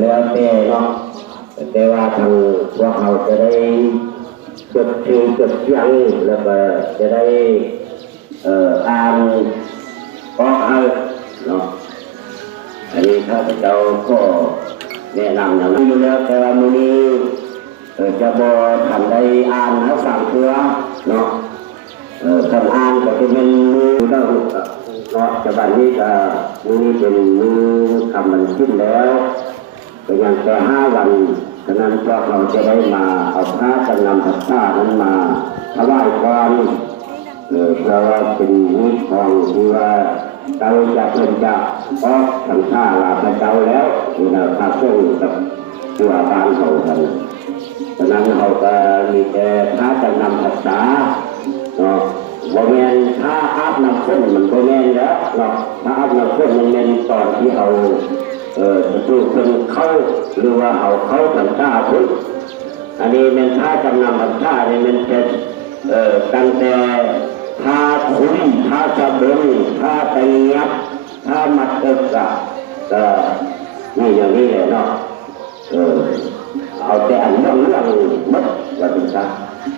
แล้วแต่เนาะแต่ว่าทางพวกเราจะได้จดชื่อจดยังแล้วก็จะได้อ่านก็เอาเนาะอันนี้ข้าพเจ้าก็แนะนำอย่างนี้อยู่แล้วแต่ว่ามื้อนี้จะบ่ทันได้อ่านให้ฟังเพื่อเนาะท่านอ่านก็จะเป็นมือเนาะจะบัดนี้ก็มื้อนี้เป็นมือคำมันขึ้นแล้วก็ยังแค่5 วันฉะนั้นพวกเราจะได้มาเอาพระจำนำพระธาตุนั้นมาถวายความเพราะว่าเป็นนิจของที่ว่าเราจะเป็นจะออกทำท่าลาพระเจ้าแล้วที่เราพาส่งกับตัวบ้านเขาท่านฉะนั้นเขาก็มีแต่พระจำนำพรรษาเนาะโมเมนถ้าอาบน้ำข้นมันโมเมนแล้วเนาะถ้าอาบน้ำข้นมันเป็นตอนที่เขาจะสู้คนเข้าหรือว่าเขาทำท่าพุทธอันนี้เป็นท่าจำนำพรรษาเนี่ยมันเป็นตั้งแต่ท่าคุ้มท่าจะเบิ้งท่าตะเงียบท่ามัดเอิบกะนี่อย่างนี้เลยเนาะเอาแต่อันเรื่องมัดว่าเป็นซะ